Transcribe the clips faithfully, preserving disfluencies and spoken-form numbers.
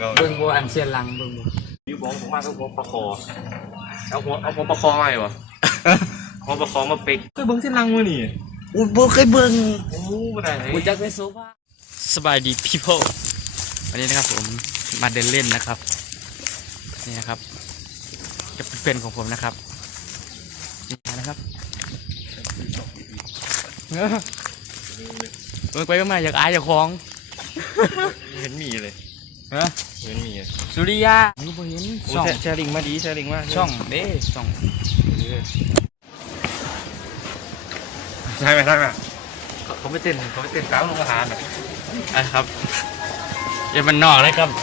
เราเบิ่งบัวอันเชียนลังเบิ่งบัววิวบ้องผมมาต้องหัวปลาคอเอาหัวเอาหัวปลาคอมาเหรอหัวปลาคอมาปิกเคยเบิ้งเส้นลังวะนี่อู้บ่เคยเบิ่งโอ้ไม่ได้กูจักไปโซฟาสบายดี people วันนี้นะครับผมมาเดินเล่นนะครับนี่นะครับจะเป็นเพื่อนของผมนะครับนี่นะครับเบิ่งไปก็มาอยากอายอยากคล้องเห็นมีเลยฮะเห็นมีสุริยานี่บ่เห็นช่องแชร์ลิงมาดีแชร์ลิงมาช่องเด้ช่องใช่ไหมใช่ไหมเขาไม่เต้นเขาไม่เต้นก้าวลงอาหารอ่ะครับอย่ามันนอกเลยครับ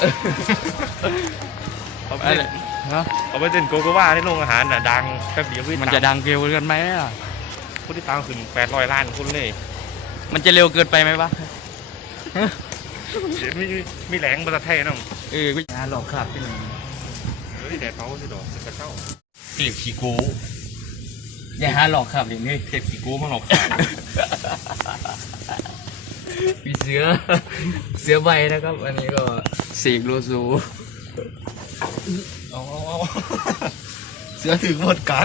เขาไม่เขาไม่เต้นโกโกวาที่ลงอาหารน่ะดังแป๊บเดียวมันจะดังเร็วเกินไหมล่ะผู้ที่ตามถึงแปดร้อยล้านคนเลยมันจะเร็วเกินไปไหมวะมีมีแหลงภาษาไทยน้องเออกูหลอกครับพี่หนุ่มเฮ้ยแดดเผาสิดอกกระเช้าเทพขี้โก้อย่าหาหลอกครับอย่างนี้เทพขี้โก้มาหลอกขามีเสือเสือใบนะครับอันนี้ก็สีโลซูอ๋อเสือถึงหมดกัด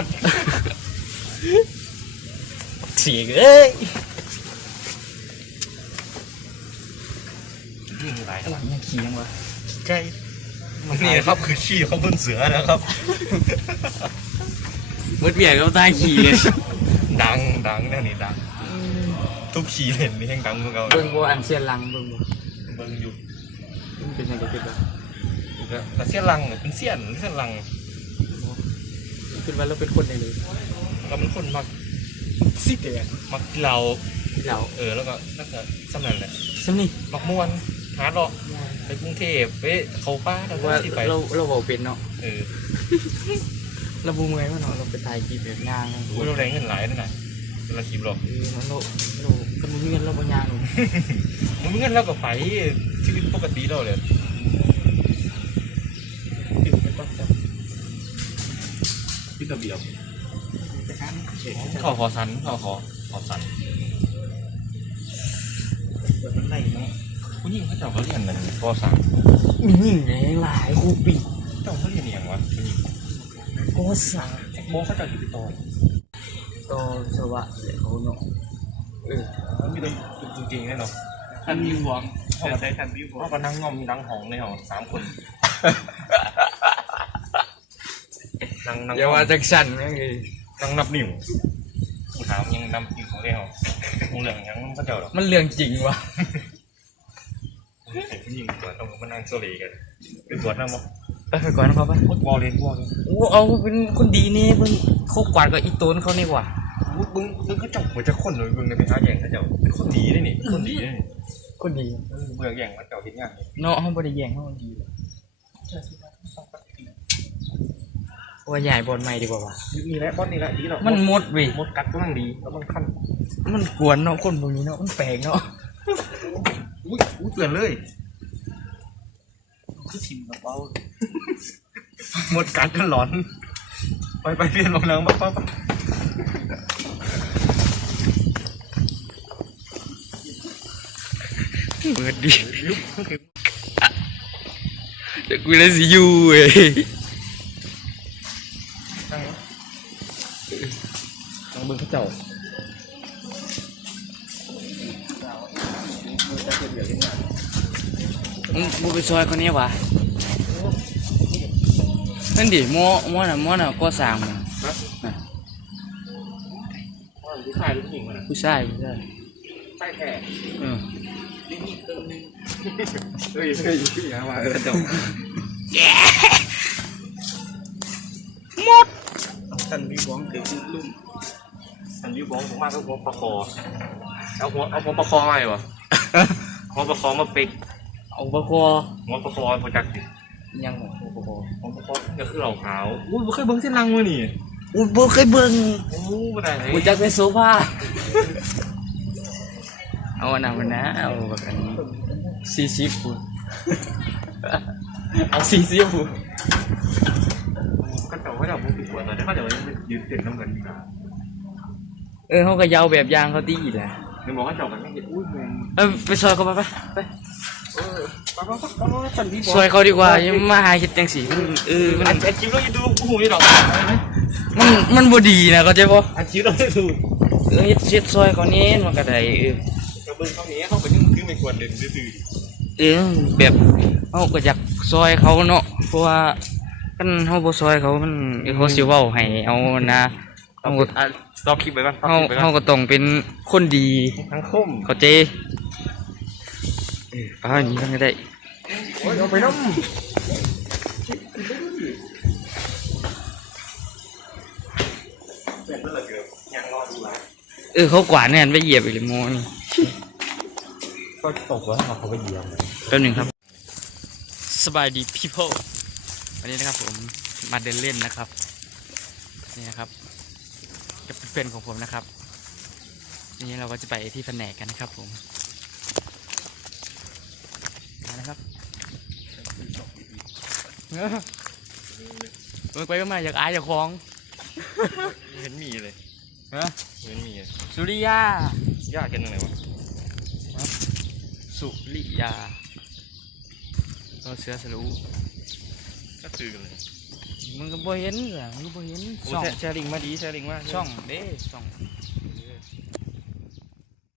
สีเอ้ยยิ่งไรหลังยังขี้ยังวะใช่นี่ครับคือขี้ของคนเสือนะครับมืดเบียดก็ใต้ขี้เลยดังดังแน่นี่ดังทุกขี้เห็นนี่ยังดังเมื่อกี้เบิ่งบัวอันเชียนลังเบิ่งบัวเบิ่งอยู่มันเป็นยังไงกันบ้างแต่เสี้ยนลังเป็นเสี้ยนเสี้ยนลังเป็นว่าเราเป็นคนไหนเลยเราเป็นคนมักซิกเลยมักเราเราเออแล้วก็นั่นก็สำนันแหละสำนี่มักม้วนหาหรอกไปกรุงเทพไปเขาป้าเราว่าเราเราบอกเป็นเนาะเออเราบูมไงวะเนาะเราไปถ่ายคลิปแบบงานเราแรงเงินหลายนั่นน่ะเราคลิปหรอกเออเราเรากันมึงเงินเราบางอย่างมึงเงินเราก็ไปชีวิตปกติเราเลยพี่ระเบียบขอขอสันขอขอขอสันเปิดมันไหนเนาะผู้หญิงเขาเจ้าเขาเรียนอะไรป.สามมีหญิงหลายครูปีเจ้าเขาเรียนอย่างวะผู้หญิงป.สามโมเขาเจ้าอยู่ที่ต่อต่อสวัสดิ์เขาเนาะเออมีตัวจริงๆแน่นอนทันวิวหวังเขาใช้ทันวิวเขาก็นั่งงอมนั่งห้องในห้องสามคนนั่งนั่งอย่าว่าจักสันนั่งไงนั่งนับนิ้วกูถามยังนับนิ้วของเรามึงเรื่องยังมันก็เจ้าหรอมันเรื่องจริงวะเห็นผู้หญิงตัวต้องมานั่งโซลีกันไปตรวจน้ำมั้งไปก่อนนะครับไปวอลเลนวอลเลนโอ้เอาเป็นคนดีนี่เพิ่งเขากวาดกับอีตูนเขานี่กว่าบึ้งบึ้งก็จับหัวจะคนเลยบึ้งในเป็นท้าแย่งเขาเจ้าเป็นคนดีได้นี่คนดีได้นี่คนดีเบื่อแย่งมันเจ้าทิ้งงานเนาะเขาบริแย่งเขาดีว่าใหญ่บอลใหม่ดีกว่าวะมีแล้วบอลนี่แหละดีหรอมันมดวิมดกัดก็นั่งดีแล้วมันขั้นมันกวนเนาะคนพวกนี้เนาะมันแปลกเนาะอุ้ยอุ้ยเตือนเลยคือชิมกระเป๋าหมดกัดกันหลอนไปไปเรียนโรงแรมบ้าป้าเปิดดิเด็กกูเลยสิยูเว้ยต้องเบิ้งเขาเจ้ามึงไปซอยคนนี้วะนั่นดิม้อม้อน่ะม้อน่ะก็สามมันผู้ชายหรือผู้หญิงมันผู้ชายผู้ชายใช่แค่เออเฮ้ยเฮ้ยอย่ามาเออจบหมดสันวิบ้องเกิดลุ่มสันวิบ้องผมมาก็หัวปลาคอเอาหัวเอาหัวปลาคอมาเหรอหัวปลาคอมาปิกเอาปลาคอหัวปลาคอโปรจักติยังหัวปลาคอหัวปลาคอก็คือเหล่าขาวอุ้ยเคยเบิ้งเส้นลังวะนี่อุ้ยเคยเบิ้งโอ้ไม่ได้กูจักไปโซฟาเอาหนังมันนะเอาแบบนี้ซีซีฟูเอาซีซีฟูก็แต่ว่าเราไม่ติดหัวแต่ถ้าเดี๋ยวยืนเต็มน้ำเงินนะเออเขาก็ยาวแบบยางเขาตีแหละในบอกว่าเจ้ากันไม่เห็นอุ้ยแมงเออไปซอยเขาไปไปไปเออมามามามามาสันพี่บอกซอยเขาดีกว่าอย่ามาหาเฮ็ดจังสีมันเออมันอันอันคลิปเราจะดูผู้หูนี่หรอกมันมันบ่ดีนะเข้าใจบ่อันคลิปเราจะดูเออเฮ็ดเฮ็ดซอยเขานี้มันก็ได้เออกระเบื้องเขานี้เขาเป็นยังคือไม่ควรเดินดื้อเออแบบเฮาก็อยากซอยเขาเนาะเพราะว่าคันเฮาบ่ซอยเขามันเขาสิเว้าให้เอานะๆเฮาก็อ่ะสต็อปคลิปไปก่อนสต็อปเฮาคลิปไปก่เฮาอนก็ต้องเป็นคนดีทั้งคมเข้าใจเออประมาณนี้ก็ได้โอ้ยเอาไปน้ำเป็นเมื่อไหร่เกิดยังรอดูนะเออเขากวาดเนี่ยไปเหยียบอีกเลยโมนี่ก็ตกแล้วเขาไปเหยียบแป๊บหนึงครับสบายดี people วันนี้นะครับผมมาเดินเล่นนะครับนี่นะครับกับเพื่อนๆของผมนะครับนี่เราก็จะไปที่แผนกกันนะครับผมมานะครับเออเออไปก็มาอยากอายอยากคล้องเห็นมีเลยฮะเห็นมีเลยสุริยายากกันยังไงวะสุริยาเราเสือสรู้ก็คือกันเลยมึงก็บ่เห็นเหรอมึงก็บ่เห็นโอ้ช่องแชร์ลิงก์มาดีแชร์ลิงก์มาช่องเด้ช่อง